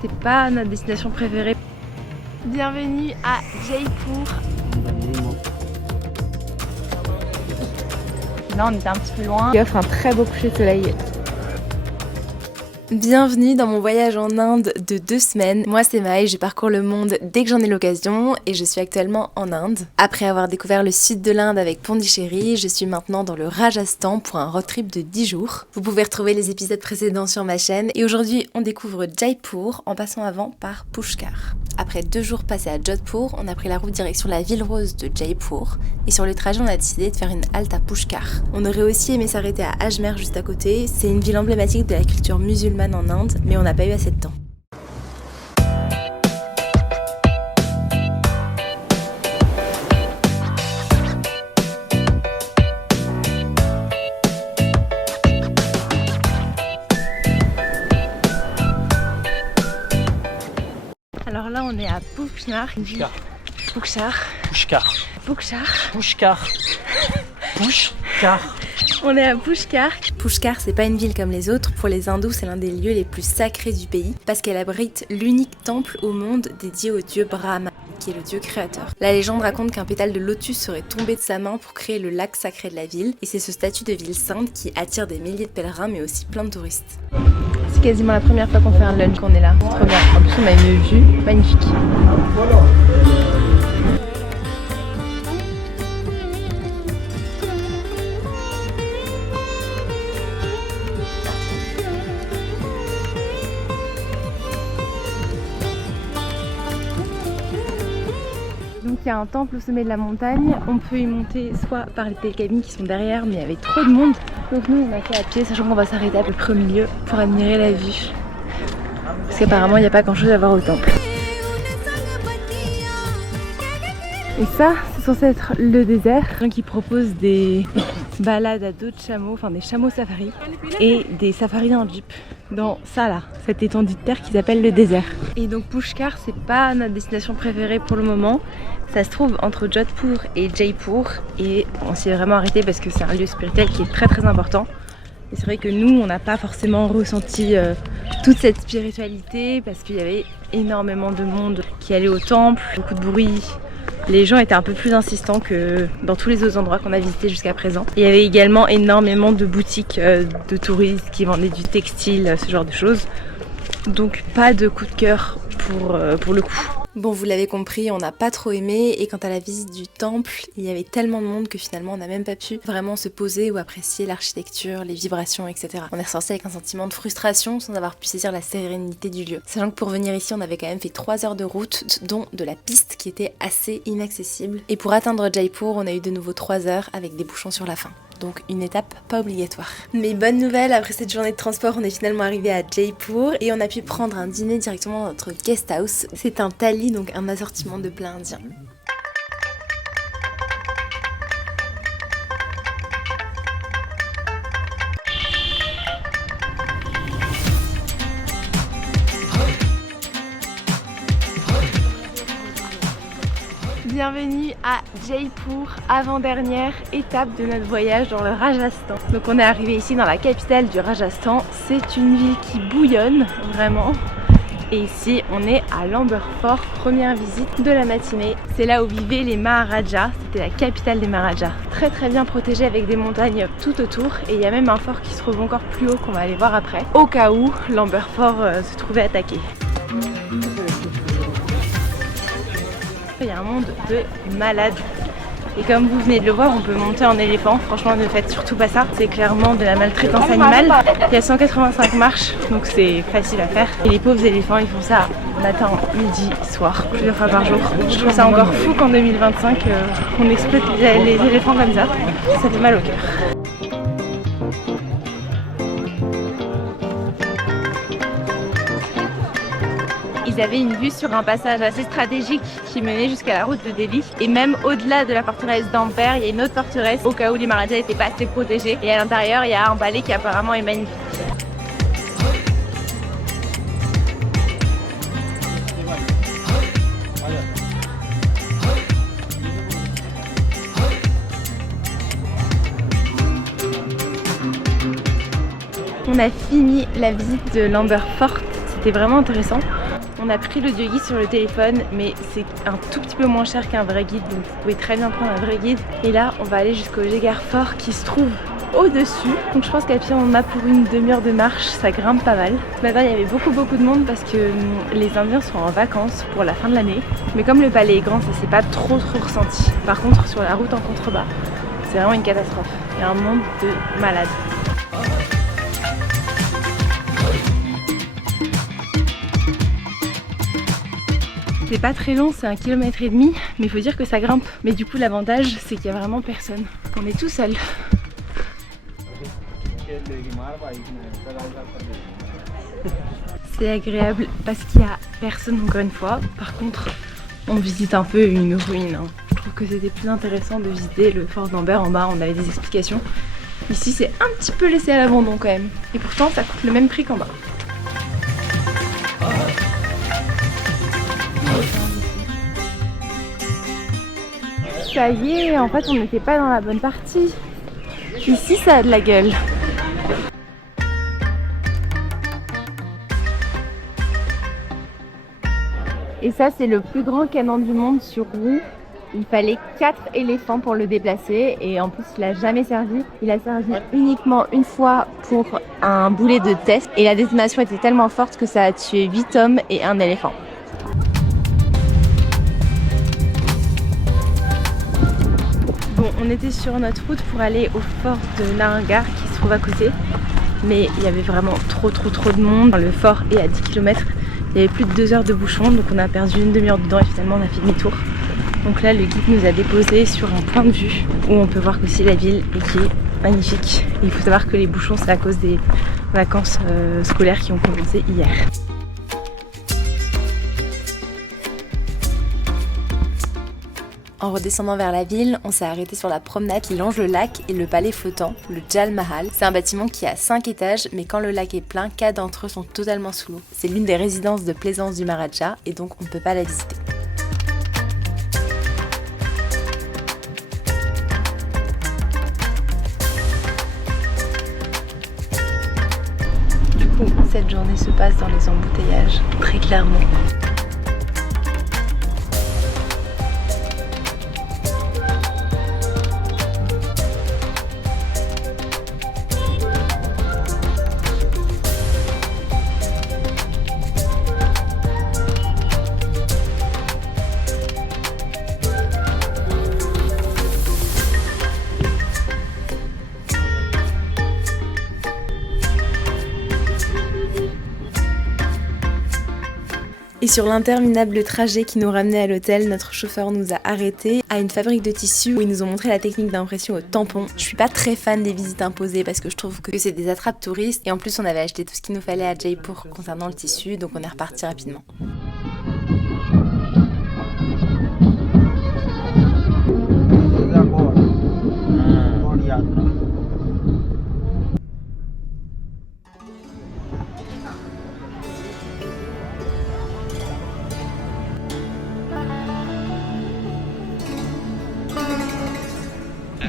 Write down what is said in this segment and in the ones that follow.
c'est pas notre destination préférée. Bienvenue à Jaipur. Là on était un petit peu loin. Il offre un très beau coucher de soleil. Bienvenue dans mon voyage en Inde de 2 semaines. Moi c'est Maë, je parcours le monde dès que j'en ai l'occasion et je suis actuellement en Inde. Après avoir découvert le sud de l'Inde avec Pondichéry, je suis maintenant dans le Rajasthan pour un road trip de 10 jours. Vous pouvez retrouver les épisodes précédents sur ma chaîne et aujourd'hui on découvre Jaipur en passant avant par Pushkar. Après 2 jours passés à Jodhpur, on a pris la route direction la ville rose de Jaipur et sur le trajet on a décidé de faire une halte à Pushkar. On aurait aussi aimé s'arrêter à Ajmer juste à côté, c'est une ville emblématique de la culture musulmane en Inde, mais on n'a pas eu assez de temps. Alors là on est à Pushkar. On est à Pushkar. Pushkar, c'est pas une ville comme les autres. Pour les hindous, c'est l'un des lieux les plus sacrés du pays parce qu'elle abrite l'unique temple au monde dédié au dieu Brahma, qui est le dieu créateur. La légende raconte qu'un pétale de lotus serait tombé de sa main pour créer le lac sacré de la ville, et c'est ce statut de ville sainte qui attire des milliers de pèlerins, mais aussi plein de touristes. C'est quasiment la première fois qu'on fait un lunch qu'on est là. C'est trop bien. En plus, on a une vue magnifique. Donc il y a un temple au sommet de la montagne, on peut y monter soit par les télécabines qui sont derrière, mais il y avait trop de monde. Donc nous on a fait à pied, sachant qu'on va s'arrêter à peu près au milieu pour admirer la vue. Parce qu'apparemment il n'y a pas grand chose à voir au temple. Et ça, c'est censé être le désert. Donc ils proposent des balades à dos de chameaux, enfin des chameaux safaris et des safaris en jeep dans ça là, cette étendue de terre qu'ils appellent le désert. Et donc Pushkar, c'est pas notre destination préférée pour le moment. Ça se trouve entre Jodhpur et Jaipur et on s'y est vraiment arrêté parce que c'est un lieu spirituel qui est très très important. Et c'est vrai que nous, on n'a pas forcément ressenti toute cette spiritualité parce qu'il y avait énormément de monde qui allait au temple, beaucoup de bruit. Les gens étaient un peu plus insistants que dans tous les autres endroits qu'on a visités jusqu'à présent. Et il y avait également énormément de boutiques de touristes qui vendaient du textile, ce genre de choses. Donc pas de coup de cœur pour le coup. Bon, vous l'avez compris, on n'a pas trop aimé et quant à la visite du temple, il y avait tellement de monde que finalement on n'a même pas pu vraiment se poser ou apprécier l'architecture, les vibrations, etc. On est ressorti avec un sentiment de frustration sans avoir pu saisir la sérénité du lieu. Sachant que pour venir ici, on avait quand même fait 3 heures de route, dont de la piste qui était assez inaccessible. Et pour atteindre Jaipur, on a eu de nouveau 3 heures avec des bouchons sur la fin. Donc une étape pas obligatoire. Mais bonne nouvelle, après cette journée de transport, on est finalement arrivé à Jaipur et on a pu prendre un dîner directement dans notre guest house. C'est un thali, donc un assortiment de plats indiens. Bienvenue à Jaipur, avant-dernière étape de notre voyage dans le Rajasthan. Donc on est arrivé ici dans la capitale du Rajasthan. C'est une ville qui bouillonne vraiment. Et ici on est à l'Amber Fort, première visite de la matinée. C'est là où vivaient les Maharajas, c'était la capitale des Maharajas. Très très bien protégée avec des montagnes tout autour. Et il y a même un fort qui se trouve encore plus haut qu'on va aller voir après, au cas où l'Amber Fort se trouvait attaqué. Il y a un monde de malades. Et comme vous venez de le voir, on peut monter en éléphant. Franchement, ne faites surtout pas ça. C'est clairement de la maltraitance animale. Il y a 185 marches, donc c'est facile à faire. Et les pauvres éléphants, ils font ça matin, midi, soir, plusieurs fois par jour. Je trouve ça encore fou qu'en 2025, on exploite les éléphants comme ça. Ça fait mal au cœur. Ils avaient une vue sur un passage assez stratégique qui menait jusqu'à la route de Delhi. Et même au-delà de la forteresse d'Amber, il y a une autre forteresse au cas où les Maharajas n'étaient pas assez protégés. Et à l'intérieur, il y a un palais qui apparemment est magnifique. On a fini la visite de l'Amber Fort, c'était vraiment intéressant. On a pris l'audioguide sur le téléphone, mais c'est un tout petit peu moins cher qu'un vrai guide, donc vous pouvez très bien prendre un vrai guide. Et là, on va aller jusqu'au Jägarfort qui se trouve au-dessus. Donc je pense qu'à pied, on a pour une demi-heure de marche, ça grimpe pas mal. Ce matin, il y avait beaucoup de monde parce que les Indiens sont en vacances pour la fin de l'année. Mais comme le palais est grand, ça s'est pas trop ressenti. Par contre, sur la route en contrebas, c'est vraiment une catastrophe. Il y a un monde de malades. C'est pas très long, c'est 1,5 km, mais il faut dire que ça grimpe. Mais du coup, l'avantage, c'est qu'il y a vraiment personne. On est tout seul. C'est agréable parce qu'il y a personne encore une fois. Par contre, on visite un peu une ruine. Je trouve que c'était plus intéressant de visiter le fort d'Amber en bas, on avait des explications. Ici, c'est un petit peu laissé à l'abandon quand même. Et pourtant, ça coûte le même prix qu'en bas. Ça y est, en fait on n'était pas dans la bonne partie. Ici ça a de la gueule. Et ça c'est le plus grand canon du monde sur roue. Il fallait 4 éléphants pour le déplacer et en plus il a jamais servi. Il a servi uniquement une fois pour un boulet de test et la détonation était tellement forte que ça a tué 8 hommes et 1 éléphant. Bon, on était sur notre route pour aller au fort de Narangar qui se trouve à côté. Mais il y avait vraiment trop de monde. Le fort est à 10 km. Il y avait plus de 2 heures de bouchon, donc on a perdu une demi-heure dedans et finalement on a fait demi-tour. Donc là, le guide nous a déposé sur un point de vue où on peut voir aussi la ville et qui est magnifique. Et il faut savoir que les bouchons, c'est à cause des vacances scolaires qui ont commencé hier. En redescendant vers la ville, on s'est arrêté sur la promenade qui longe le lac et le palais flottant, le Jal Mahal. C'est un bâtiment qui a 5 étages, mais quand le lac est plein, 4 d'entre eux sont totalement sous l'eau. C'est l'une des résidences de plaisance du Maharaja et donc on ne peut pas la visiter. Du coup, cette journée se passe dans les embouteillages, très clairement. Et sur l'interminable trajet qui nous ramenait à l'hôtel, notre chauffeur nous a arrêtés à une fabrique de tissus où ils nous ont montré la technique d'impression au tampon. Je suis pas très fan des visites imposées parce que je trouve que c'est des attrapes touristes et en plus on avait acheté tout ce qu'il nous fallait à Jaipur concernant le tissu, donc on est reparti rapidement.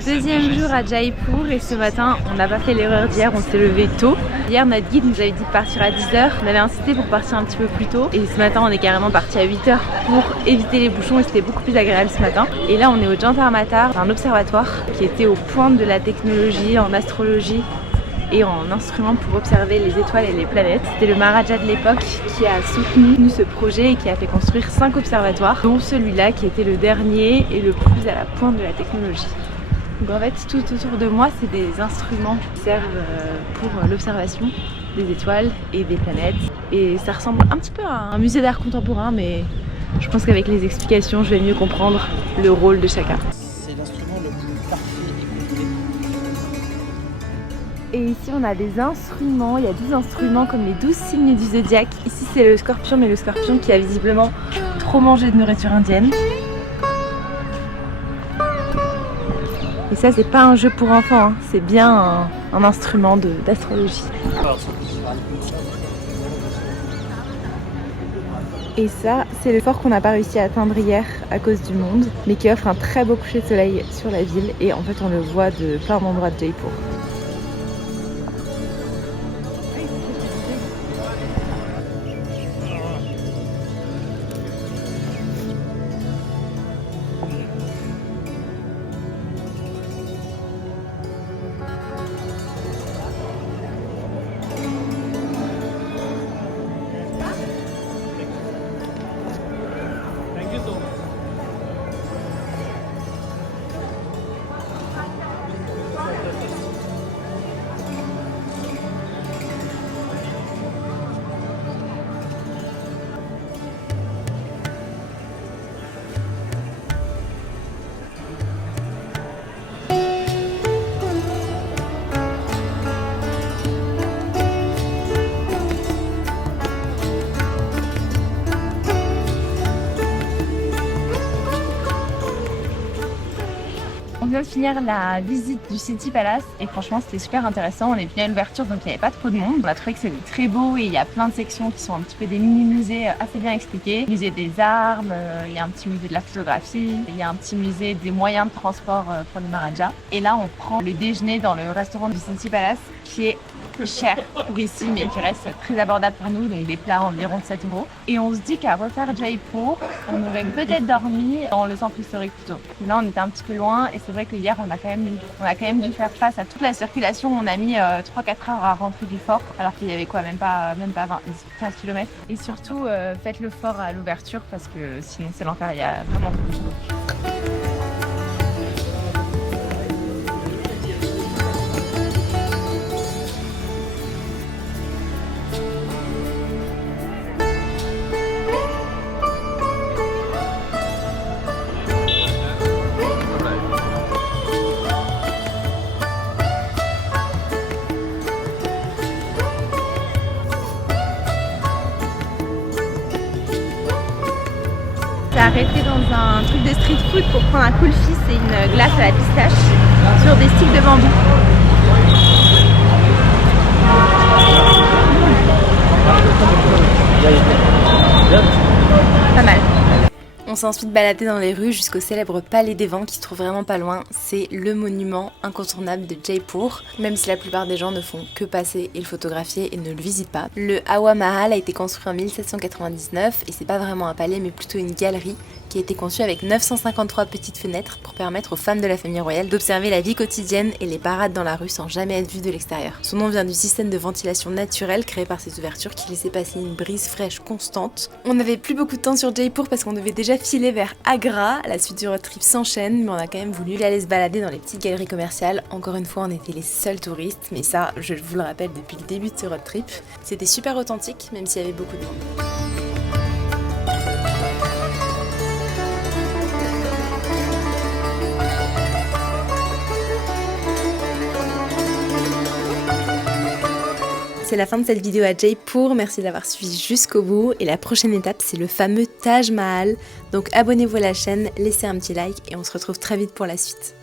Deuxième jour à Jaipur et ce matin on n'a pas fait l'erreur d'hier, on s'est levé tôt. Hier notre guide nous avait dit de partir à 10h, on avait insisté pour partir un petit peu plus tôt et ce matin on est carrément parti à 8h pour éviter les bouchons et c'était beaucoup plus agréable ce matin. Et là on est au Jantar Mantar, un observatoire qui était au pointe de la technologie en astrologie et en instruments pour observer les étoiles et les planètes. C'était le Maharaja de l'époque qui a soutenu ce projet et qui a fait construire 5 observatoires, dont celui-là qui était le dernier et le plus à la pointe de la technologie. Donc en fait tout autour de moi c'est des instruments qui servent pour l'observation des étoiles et des planètes et ça ressemble un petit peu à un musée d'art contemporain mais je pense qu'avec les explications je vais mieux comprendre le rôle de chacun. C'est l'instrument le plus parfait et complet. Et ici on a des instruments, il y a 12 instruments comme les 12 signes du zodiaque. Ici c'est le scorpion mais le scorpion qui a visiblement trop mangé de nourriture indienne. Et ça c'est pas un jeu pour enfants, hein. C'est bien un instrument d'astrologie. Et ça c'est le fort qu'on n'a pas réussi à atteindre hier à cause du monde, mais qui offre un très beau coucher de soleil sur la ville et en fait on le voit de plein d'endroits de Jaipur. vient de finir la visite du City Palace et franchement c'était super intéressant. On est venu à l'ouverture donc il n'y avait pas trop de monde. On a trouvé que c'était très beau et il y a plein de sections qui sont un petit peu des mini-musées assez bien expliqués. Musée des armes, il y a un petit musée de la photographie, il y a un petit musée des moyens de transport pour les Maharajas. Et là on prend le déjeuner dans le restaurant du City Palace qui est cher pour ici mais qui reste très abordable pour nous, donc des plats environ de 7 €. Et on se dit qu'à refaire Jaipur, on aurait peut-être dormi dans le centre historique plutôt. Là on était un petit peu loin et c'est vrai que hier on a quand même dû faire face à toute la circulation. On a mis 3-4 heures à rentrer du fort alors qu'il y avait quoi, même pas 15 km. Et surtout faites le fort à l'ouverture parce que sinon c'est l'enfer, il y a vraiment beaucoup de choses. Arrêté dans un truc de street food pour prendre un cool fizz et une glace à la pistache sur des sticks de bambou. Pas mal. On s'est ensuite baladé dans les rues jusqu'au célèbre Palais des Vents qui se trouve vraiment pas loin. C'est le monument incontournable de Jaipur, même si la plupart des gens ne font que passer et le photographier et ne le visitent pas. Le Hawa Mahal a été construit en 1799 et c'est pas vraiment un palais mais plutôt une galerie qui a été conçue avec 953 petites fenêtres pour permettre aux femmes de la famille royale d'observer la vie quotidienne et les parades dans la rue sans jamais être vues de l'extérieur. Son nom vient du système de ventilation naturelle créé par ces ouvertures qui laissait passer une brise fraîche constante. On n'avait plus beaucoup de temps sur Jaipur parce qu'on devait déjà filer vers Agra. La suite du road trip s'enchaîne, mais on a quand même voulu aller se balader dans les petites galeries commerciales. Encore une fois, on était les seuls touristes, mais ça, je vous le rappelle depuis le début de ce road trip. C'était super authentique, même s'il y avait beaucoup de monde. C'est la fin de cette vidéo à Jaipur, merci d'avoir suivi jusqu'au bout et la prochaine étape c'est le fameux Taj Mahal, donc abonnez-vous à la chaîne, laissez un petit like et on se retrouve très vite pour la suite.